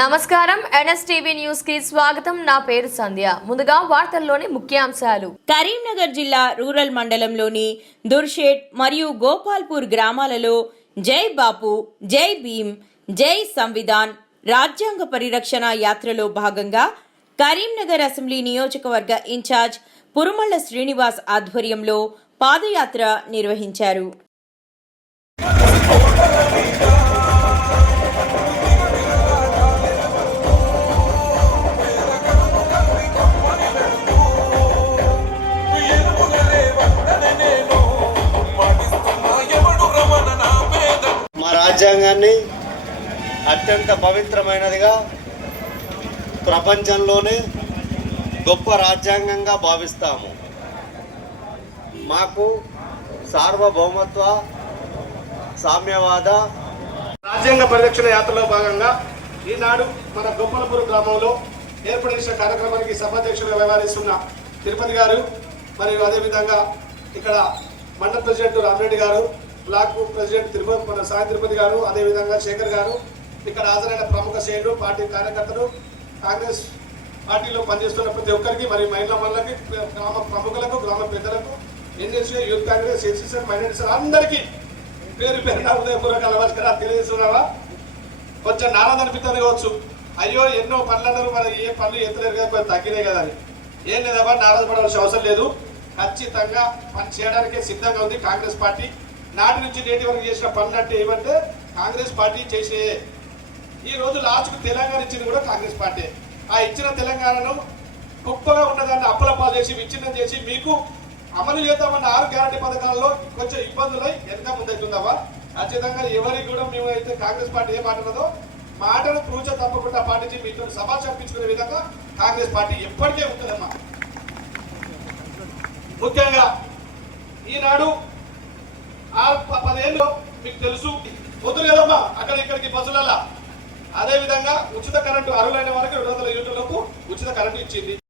నమస్కారం. ఎన్ఎస్టీవీ న్యూస్కి స్వాగతం. నా పేరు సంధ్య. ముందుగా వార్తల్లోని ముఖ్యాంశాలు. కరీంనగర్ జిల్లా రూరల్ మండలంలోని దుర్షేట్ మరియు గోపాల్పూర్ గ్రామాలలో జై బాపు జై భీమ్ జై సంవిధాన్ రాజ్యాంగ పరిరక్షణ యాత్రలో భాగంగా కరీంనగర్ అసెంబ్లీ నియోజకవర్గ ఇన్ఛార్జ్ పురుమళ్ళ శ్రీనివాస్ ఆధ్వర్యంలో పాదయాత్ర నిర్వహించారు. రాజ్యాంగాన్ని అత్యంత పవిత్రమైనదిగా ప్రపంచంలోనే గొప్ప రాజ్యాంగంగా భావిస్తాము. మాకు సార్వభౌమత్వ సామ్యవాద రాజ్యాంగ పరిరక్షణ యాత్రలో భాగంగా ఈనాడు మన గొప్పలపూర్ గ్రామంలో ఏర్పడిన కార్యక్రమానికి సభాధ్యక్షులుగా వ్యవహరిస్తున్న తిరుపతి గారు మరియు అదేవిధంగా ఇక్కడ మండల ప్రెసిడెంట్ రామిరెడ్డి గారు బ్లాక్ ప్రెసిడెంట్ తిరుపతి మన సాయి తిరుపతి గారు అదేవిధంగా శేఖర్ గారు ఇక్కడ హాజరైన ప్రముఖ శ్రేణులు పార్టీ కార్యకర్తలు కాంగ్రెస్ పార్టీలో పనిచేస్తున్న ప్రతి ఒక్కరికి మరియు మహిళా మహిళలకి గ్రామ ప్రముఖులకు గ్రామ పెద్దలకు NSU youth Congress NCC minorities అందరికీ పేరు పేరున హృదయపూర్వక నమస్కారాలు తెలియజేస్తున్నావా? కొంచెం నారాధ అనిపిస్తుంది కావచ్చు. అయ్యో ఎన్నో పనులు అన్నారు మరి ఏ పనులు ఎత్తలేరు కదా కొంచెం తగ్గినాయి కదా అని. ఏం లేదమ్మా నారాజ పడవలసిన అవసరం లేదు. ఖచ్చితంగా పని చేయడానికే సిద్ధంగా ఉంది కాంగ్రెస్ పార్టీ. నాటి నుంచి నేటి వరకు చేసిన పనులు అంటే ఏమంటే కాంగ్రెస్ పార్టీ చేసే ఈ రోజు లాస్ట్కు తెలంగాణ ఇచ్చింది కూడా కాంగ్రెస్ పార్టీ. ఆ ఇచ్చిన తెలంగాణను గొప్పగా ఉన్నదాన్ని అప్పలపాలు చేసి విచ్ఛిన్నం చేసి మీకు అమలు చేద్దామన్న ఆరు గ్యారంటీ పథకాల్లో కొంచెం ఇబ్బందులై ఎంత ముందవుతుందావా ఖచ్చితంగా ఎవరికి కూడా మేము అయితే కాంగ్రెస్ పార్టీ ఏం మాట్లాడదో మాటను తూచ తప్పకుండా పాటించి మీతో సభ చంపించుకునే విధంగా కాంగ్రెస్ పార్టీ ఎప్పటికే ఉంటుందమ్మా. ముఖ్యంగా ఈనాడు ఆ ప- పదేళ్ళు మీకు తెలుసు. వద్దు అక్కడ ఇక్కడికి బస్సులలో అదే విధంగా ఉచిత కరెంటు అరువులైన వారికి రెండు వందల యూనిట్లకు ఉచిత కరెంటు ఇచ్చింది.